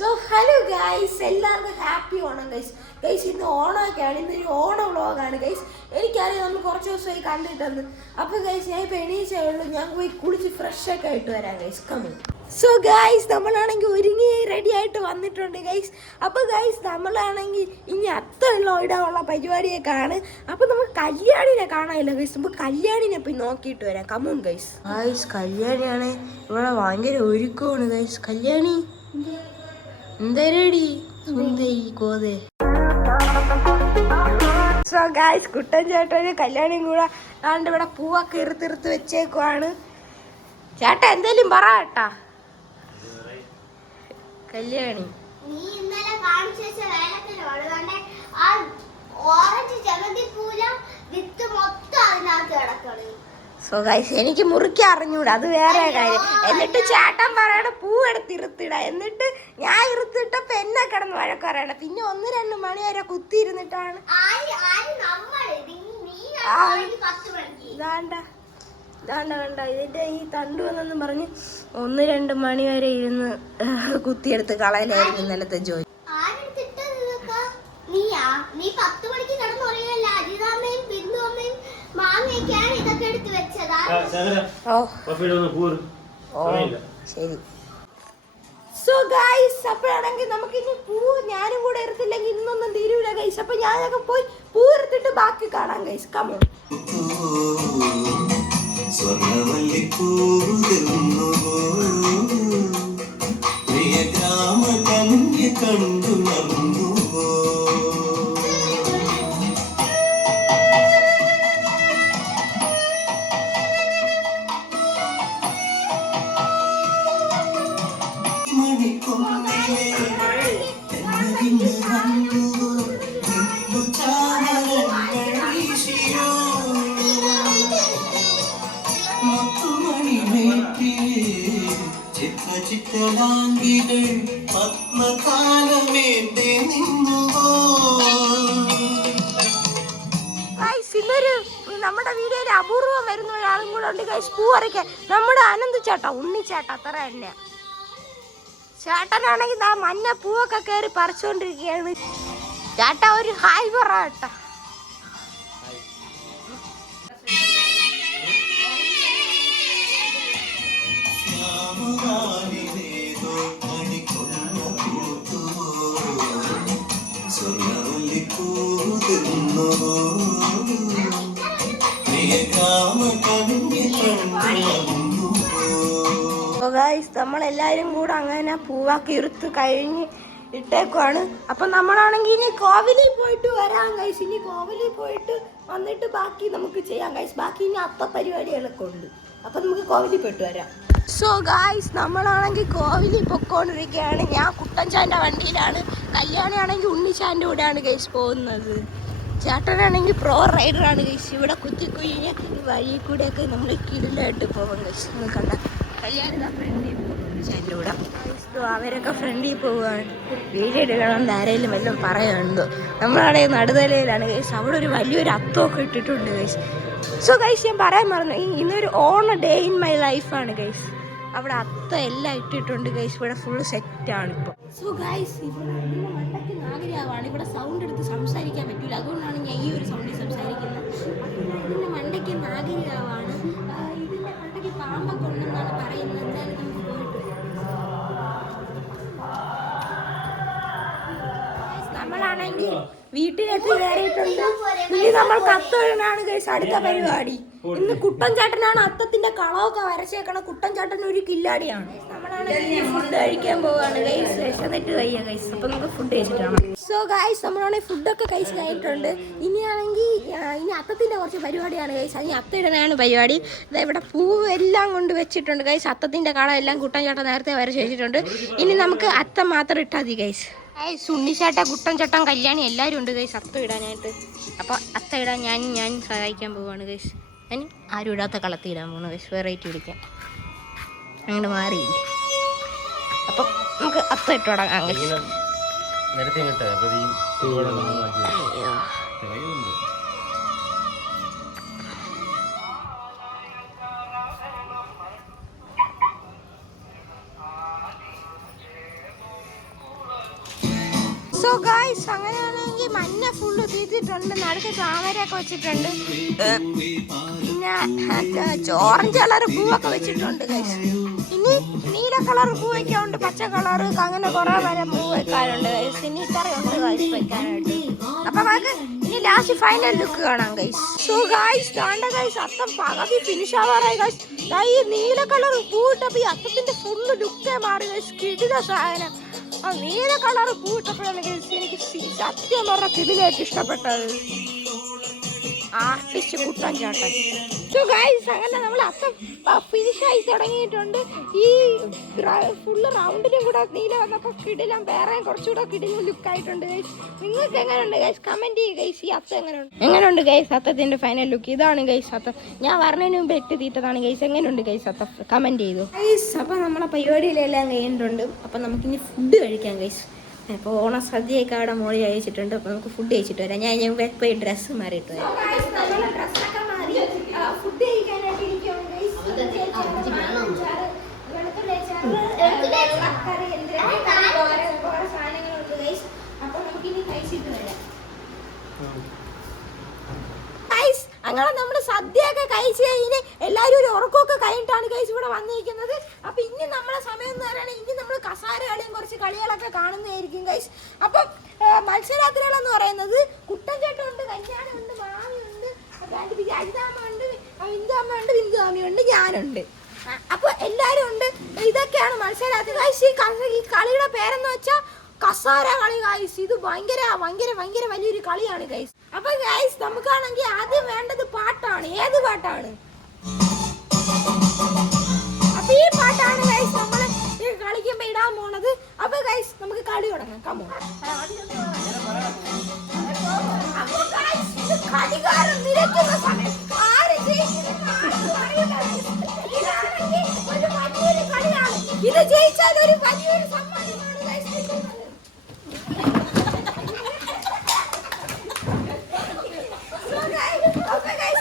So hello guys, എല്ലാവർക്കും happy Onam guys. Guys ഇന്ന് ഓണമൊക്കെയാണ്, ഇന്നൊരു ഓണം വ്ളോഗാണ് ഗൈസ്. എനിക്കറിയാം നമ്മൾ കുറച്ച് ദിവസമായി കണ്ടിട്ടെന്ന്. അപ്പോൾ ഗൈസ് ഞാൻ ഇപ്പോൾ എണീച്ചേ ഉള്ളൂ. ഞാൻ പോയി കുളിച്ച് ഫ്രഷൊക്കെ ആയിട്ട് വരാം ഗൈസ്. കമോൺ. സോ ഗൈസ് നമ്മളാണെങ്കിൽ ഒരുങ്ങി റെഡി ആയിട്ട് വന്നിട്ടുണ്ട് ഗൈസ്. അപ്പോൾ ഗൈസ് നമ്മളാണെങ്കിൽ ഇനി അത്തമുള്ള ഇടാനുള്ള പരിപാടിയൊക്കെയാണ്. അപ്പോൾ നമുക്ക് കല്യാണിനെ കാണാനില്ല ഗൈസ്. നമുക്ക് കല്യാണിനെ പോയി നോക്കിയിട്ട് വരാം. Come on guys. ഗൈസ് കല്യാണിയാണ് ഇവിടെ ഭയങ്കര ഒരുക്കമാണ് ഗൈസ്. കല്യാണി എന്തരടി കോതേ. സോ ഗൈസ് കുട്ടൻ ചേട്ടന് കല്യാണിയും കൂടെ ആണ്ട് ഇവിടെ പൂവൊക്കെ ഇറുത്തിറുത്ത് വെച്ചേക്കുവാണ്. ചേട്ടാ എന്തേലും പറ കേട്ടാ. കല്യാണി സോ ഗൈസ് എനിക്ക് മുറിക്കാൻ അറിഞ്ഞൂടാ, അത് വേറെ കാര്യം. എന്നിട്ട് ചേട്ടൻ പറയണ പൂ എടുത്ത് ഇറുത്തിട, എന്നിട്ട് ഞാൻ ഇറുത്തിട്ടപ്പോ എന്നെ കിടന്ന് വഴക്ക് പറയണ. പിന്നെ 1-2 മണി വരെ കുത്തിയിരുന്നിട്ടാണ് വേണ്ട ഇതിന്റെ ഈ തണ്ടു എന്നു പറഞ്ഞ് 1-2 മണി വരെ ഇരുന്ന് കുത്തിയെടുത്ത് കളയലായിരുന്നു ഇന്നലത്തെ ജോലി. ശരി. സോ ഗൈസ് അപ്പോഴാണെങ്കിൽ നമുക്ക് ഇനി പൂ ഞാനും കൂടെ എടുത്തില്ലെങ്കിൽ ഇന്നൊന്നും തീരൂല ഗൈസ്. അപ്പൊ ഞാനൊക്കെ പോയി പൂ എടുത്തിട്ട് ബാക്കി കാണാം ഗൈസ്. കമോൺ. നമ്മുടെ വീഡിയോയിൽ അപൂർവം വരുന്ന ഒരാളും കൂടെ ഉണ്ട് ഗൈസ്, പൂ പറിക്കാൻ. നമ്മുടെ അനന്ത് ചേട്ടാ, ഉണ്ണിച്ചേട്ടാ, അത്ര തന്നെയാ. ചേട്ടനാണെങ്കിൽ ആ മഞ്ഞ പൂവൊക്കെ കയറി പറിച്ചോണ്ടിരിക്കുകയാണ്. ചേട്ടാ ഒരു ഹായ് പറ ചേട്ടാ. നമ്മളെല്ലാരും കൂടെ അങ്ങനെ പൂവാക്കി ഇറുത്ത് കഴിഞ്ഞ് ഇട്ടേക്കുവാണ്. അപ്പൊ നമ്മളാണെങ്കിൽ ഇനി കോവിലിൽ പോയിട്ട് വരാം ഗൈസ്. ഇനി കോവിലിൽ പോയിട്ട് വന്നിട്ട് ബാക്കി നമുക്ക് ചെയ്യാം ഗൈസ്. ബാക്കി ഇനി അത്ത പരിപാടികളൊക്കെ ഉണ്ട്. അപ്പൊ നമുക്ക് കോവിലിൽ പോയിട്ട് വരാം. സോ ഗൈസ് നമ്മളാണെങ്കിൽ കോവിലിൽ പൊക്കോണ്ടിരിക്കുകയാണ്. ഞാൻ കുട്ടൻചാൻ്റെ വണ്ടിയിലാണ്. കല്യാണിയാണെങ്കിൽ ഉണ്ണിച്ചാൻ്റെ കൂടെയാണ് ഗൈസ് പോകുന്നത്. ചേട്ടനാണെങ്കിൽ പ്രോ റൈഡറാണ് ഗൈസ്. ഇവിടെ കുത്തിക്കുഴിഞ്ഞ് ഈ വഴി കൂടെയൊക്കെ നമ്മൾ കിടിലായിട്ട് പോകും ഗൈസ്. നിങ്ങൾ കണ്ട കല്യാണി ഫ്രണ്ടിൽ ഉണ്ണിച്ചാൻ്റെ കൂടെ. അവരൊക്കെ ഫ്രണ്ടിൽ പോവുകയാണ്. വീഡിയോ എടുക്കണം ആരെങ്കിലും വല്ലതും പറയാനുണ്ടോ? നമ്മളാണെങ്കിൽ നടുതലയിലാണ് ഗൈസ്. അവിടെ ഒരു വലിയൊരു അത്തമൊക്കെ ഇട്ടിട്ടുണ്ട് ഗൈസ്. സോ ഗൈസ് ഞാൻ പറയാൻ മറന്നു, ഇന്നൊരു ഓൺ ഡേ ഇൻ മൈ ലൈഫാണ് ഗൈസ്. അവിടെ അത്ത എല്ലാം ഇട്ടിട്ടുണ്ട് ഗൈസ്. ഇവിടെ ഫുള്ള് സെറ്റാണ് ഇപ്പോൾ. സോ ഗൈസ് ഇവിടെ മണ്ടയ്ക്ക് നാഗരാവാണ്. ഇവിടെ സൗണ്ട് എടുത്ത് സംസാരിക്കാൻ പറ്റില്ല, അതുകൊണ്ടാണ് ഞാൻ ഈ ഒരു സൗണ്ടിൽ സംസാരിക്കുന്നത്. ഇതിൻ്റെ മണ്ടയ്ക്ക് നാഗരാവാണ്. ഇതിൻ്റെ മണ്ടയ്ക്ക് പാമ്പൊക്കെ ഉണ്ടെന്നാണ് പറയുന്നത്. എന്തായാലും നമുക്ക് പോയിട്ട് നമ്മളാണെങ്കിൽ വീട്ടിലേക്ക് കയറിയിട്ടുണ്ട്. ഇനി നമ്മൾ കത്തൊഴുനാണ് ഗൈസ് അടുത്ത പരിപാടി. ഇന്ന് കുട്ടൻ ചേട്ടനാണ് അത്തത്തിന്റെ കളമൊക്കെ വരച്ചേക്കണം. കുട്ടൻ ചേട്ടൻ ഒരു കില്ലാടിയാണ്. നമ്മളാണെങ്കിൽ ഫുഡ് കഴിക്കാൻ പോവാണ് ഗൈസ്. വിശന്നിട്ട് കഴിയ ഗൈസ്. അപ്പൊ നമുക്ക് ഫുഡ് കഴിച്ചിട്ടാണ്. സോ ഗൈസ് നമ്മളാണെങ്കിൽ ഫുഡൊക്കെ കഴിച്ച് കഴിഞ്ഞിട്ടുണ്ട്. ഇനി അത്തത്തിന്റെ കുറച്ച് പരിപാടിയാണ് ഗൈസ്. അതിന് അത്തയിടനാണ് പരിപാടി. ഇവിടെ പൂവ് എല്ലാം കൊണ്ട് വെച്ചിട്ടുണ്ട് ഗൈസ്. അത്തത്തിന്റെ കള എല്ലാം കുട്ടൻ ചേട്ടൻ നേരത്തെ വരച്ച് വെച്ചിട്ടുണ്ട്. ഇനി നമുക്ക് അത്തം മാത്രം ഇട്ടാൽ മതി ഗൈസ്. ഉണ്ണിച്ചേട്ടൻ കുട്ടൻ ചേട്ടൻ കല്യാണി എല്ലാവരും ഉണ്ട് ഗൈസ് അത്തം ഇടാനായിട്ട്. അപ്പോൾ അത്തം ഇടാൻ ഞാൻ സഹായിക്കാൻ പോവുകയാണ് ഗൈസ്. ഞാൻ ആരും ഇടാത്ത കളത്തി ഇടാൻ പോകുന്നു ഗൈസ്. വെറൈറ്റി പിടിക്കാൻ അങ്ങോട്ട് മാറിയില്ലേ. അപ്പം നമുക്ക് അത്തം ഇട്ട് തുടങ്ങാം ഗൈസ്. ഗായ്സ് അങ്ങനെയാണെങ്കിൽ മഞ്ഞ ഫുള്ള് തീറ്റിട്ടുണ്ട്, നടുക്ക് താമരയൊക്കെ വെച്ചിട്ടുണ്ട്, പിന്നെ ഓറഞ്ച് കളർ പൂവൊക്കെ വെച്ചിട്ടുണ്ട് ഗായ്സ്. ഇനി നീല കളർ പൂ വെക്കാറുണ്ട്, പച്ച കളർ, അങ്ങനെ കുറെ വരെ പൂ വെക്കാറുണ്ട് ഗൈസ്. ഇനി ഇത്രയുണ്ട് ഗൈസ് വെക്കാനായിട്ട്. അപ്പൊ നമുക്ക് ഇനി ലാസ്റ്റ് ഫൈനൽ ലുക്ക് കാണാം ഗൈസ്. സോ ഗൈസ് താണ്ട ഗൈസ് അത്തം പകുതി ഫിനിഷ് ആവാറായി ഗൈസ്. ഈ നീല കളർ പൂ ഇട്ടപ്പോ ഈ അത്തത്തിന്റെ ഫുള്ള് ലുക്കേ മാറി ഗൈസ്. കിടില സാധനം. ആ നീല കളർ പൂ ഇട്ടപ്പോഴാണ് ഗൈസ് എനിക്ക് സത്യം പറഞ്ഞ കിടിലായിട്ട് ഇഷ്ടപ്പെട്ടത്. ആർട്ടിസ്റ്റ് കുട്ടൻ ചേട്ടൻ. സോ ഗൈസ് അങ്ങനെ നമ്മൾ അത്തം ഫിനിഷായി തുടങ്ങിയിട്ടുണ്ട്. ഈ ഫുള്ള് റൗണ്ടിലും കൂടെ നീല വന്നപ്പോൾ കിടിലം വേറെ കുറച്ചുകൂടെ കിടിലും ലുക്കായിട്ടുണ്ട് ഗൈസ്. നിങ്ങൾക്ക് എങ്ങനെയുണ്ട് ഗൈസ്? കമന്റ് ചെയ്യുക ഗൈസ്. ഈ അത്തം എങ്ങനെയുണ്ട് ഗൈസ്? അത്തത്തിന്റെ ഫൈനൽ ലുക്ക് ഇതാണ് ഗൈസ്. അത്തം ഞാൻ പറഞ്ഞതിന് മുമ്പ് എട്ട് തീറ്റതാണ് ഗൈസ്. എങ്ങനെയുണ്ട് ഗൈസ് അത്തം? കമന്റ് ചെയ്തു ഗൈസ്. അപ്പം നമ്മളെ പരിപാടിയിലെല്ലാം കഴിഞ്ഞിട്ടുണ്ട്. അപ്പം നമുക്കിനി ഫുഡ് കഴിക്കാം ഗൈസ്. അപ്പോൾ ഓണസദ്യയൊക്കെ അവിടെ മോളി കഴിച്ചിട്ടുണ്ട്. അപ്പോൾ നമുക്ക് ഫുഡ് കഴിച്ചിട്ട് വരാം. ഞാൻ പോയി ഡ്രസ്സ് മാറിയിട്ട് വരാം. ഫുഡ് കഴിക്കാനായിട്ട് അപ്പൊ നമുക്കിനി കഴിച്ചിട്ട് വരാം. അങ്ങനെ നമ്മുടെ സദ്യയൊക്കെ കഴിച്ച് കഴിഞ്ഞ് എല്ലാവരും ഒരു ഉറക്കമൊക്കെ കഴിഞ്ഞിട്ടാണ് ഗൈസ് ഇവിടെ വന്നിരിക്കുന്നത്. അപ്പൊ ഇനി നമ്മളെ സമയം എന്ന് പറയുകയാണെങ്കിൽ ഇനി നമ്മൾ കസാര കളിയും കുറച്ച് കളികളൊക്കെ കാണുന്നതായിരിക്കും ഗൈസ്. അപ്പം മത്സരാർത്ഥികൾ എന്ന് പറയുന്നത് കുട്ടൻ ചേട്ടനുണ്ട്, കല്യാണമുണ്ട്, മാമിയുണ്ട്, അജിതാമ്മ ഉണ്ട്, ഇന്ദുഅമ്മ ഉണ്ട്, ബിന്ദുഅമ്മ ഉണ്ട്, ഞാനുണ്ട്. അപ്പൊ എല്ലാരും ഉണ്ട്. ഇതൊക്കെയാണ് മത്സരാർത്ഥി ഗൈസ്. ഈ കളിയുടെ പേരെന്ന് വെച്ചാൽ കസാര കളി ഗൈസ്. ഇത് ഭയങ്കര ഭയങ്കര ഭയങ്കര വലിയൊരു കളിയാണ് ഗൈസ്. അപ്പൊ ഗൈസ് നമുക്കാണെങ്കിൽ ആദ്യം വേണ്ടത് പാട്ടാണ്. ഏത് പാട്ടാണ്? അപ്പൊ ഈ പാട്ടാണ് ഗൈസ് നമ്മള് കളിക്കുമ്പോ ഇടാൻ പോണത്. അപ്പൊ ഗൈസ് നമുക്ക് കളി തുടങ്ങാം. കമോ കളികാരം നിരക്കുന്ന സമയം ആര് ഒരു വലിയൊരു കളിയാണ്. ഇത് ജയിച്ചാൽ ഒരു വലിയൊരു സമ്മാനമാണ് ഗൈസ്.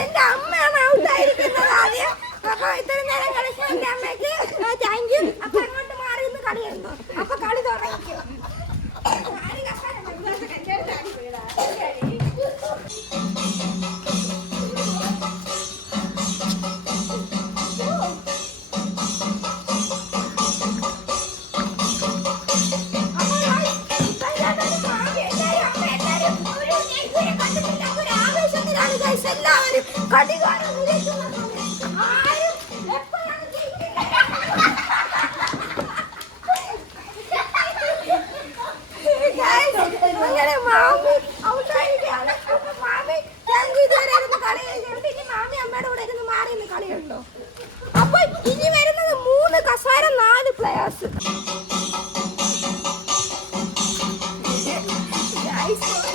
എന്റെ അമ്മയാണ് ഔട്ടായിരിക്കുന്നത് ആദ്യം. അപ്പൊ ഇത്രയും നേരം കളിച്ച എന്റെ അമ്മയ്ക്ക് താങ്ക് യു. അപ്പൊ അങ്ങോട്ട് മാറി നിന്ന് കളിയുണ്ടോ? അപ്പൊ കളി തുടങ്ങിക്കോ. എല്ലാവരും കടികാരം അങ്ങനെ മാമി ഔട്ടായിരിക്കുകയാണ്. അപ്പൊ മാമി ഇതുവരെ ഇരുന്ന് കളി കഴിഞ്ഞുകൊണ്ട് ഇനി മാമി അമ്മയുടെ കൂടെ ഇരുന്ന് മാറി നിന്ന് കളിയുണ്ടോ? അപ്പൊ ഇനി വരുന്നത് 3 കസാര 4 പ്ലെയേഴ്സ്.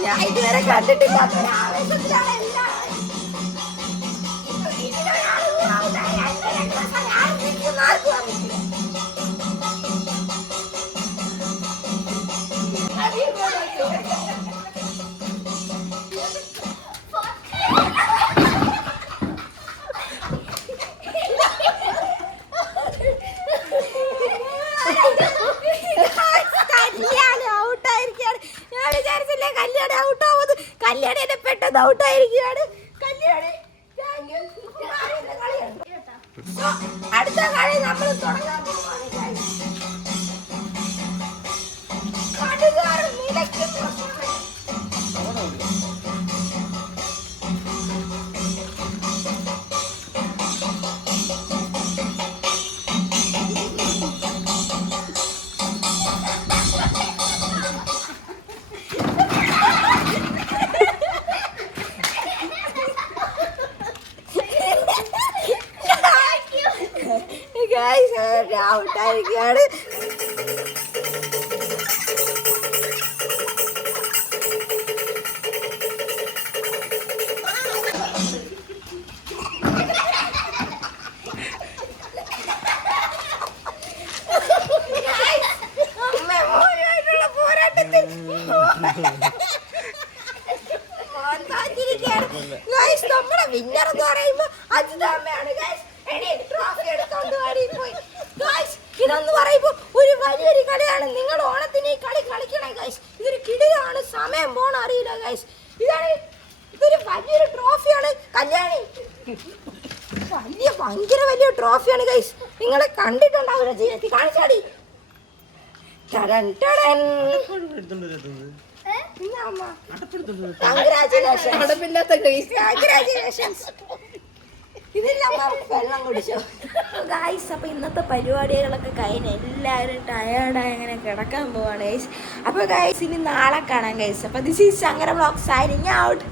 ഞാൻ ഇതുവരെ കണ്ടിട്ടില്ല. ആവേശത്തിലാണ് എല്ലാവരും. ഞാൻ വിചാരിച്ചില്ലേ കല്യാണം ഔട്ടാവുന്നത്. കല്യാണം എന്നെ പെട്ടെന്ന് ഔട്ടായിരിക്കുകയാണ്. കല്യാണി അടുത്ത കളി നമ്മൾ തുടങ്ങാൻ പോവാണ്. കടുകാരം നിലയ്ക്കുന്ന ഔട്ടായിരിക്കുകയാണ്. പോരാട്ടത്തിൽ നമ്മുടെ വിന്നർ എന്ന് പറയുമ്പോ അജിതാമ്മയാണ് ഗൈസ്. ട്രോഫി എടുത്തോണ്ട് പോയി. ഇതെന്ന് പറയുമ്പോ ഒരു വലിയൊരു കളിയാണ്. നിങ്ങൾ ഓണത്തിന് ഈ കളി കളിക്കണേ ഗൈസ്. ഇതൊരു കിടിലാണ്, സമയം പോണ അറിയില്ല ഗൈസ്. ഇതൊരു വലിയൊരു ട്രോഫിയാണ് കല്യാണി, ഭയങ്കര വലിയ ട്രോഫിയാണ് ഗൈസ്. നിങ്ങളെ കണ്ടിട്ടുണ്ടാവില്ല ജീവിതത്തിൽ. കാണിച്ചാടി. വെള്ളം കുടിച്ചോ ഗൈസ്? അപ്പൊ ഇന്നത്തെ പരിപാടികളൊക്കെ കഴിഞ്ഞ് എല്ലാവരും ടയേർഡായി അങ്ങനെ കിടക്കാൻ പോവാണ് ഗൈസ്. അപ്പൊ ഗൈസ് ഇനി നാളെ കാണാം ഗൈസ്. അപ്പൊ this is Shankara vlog signing out.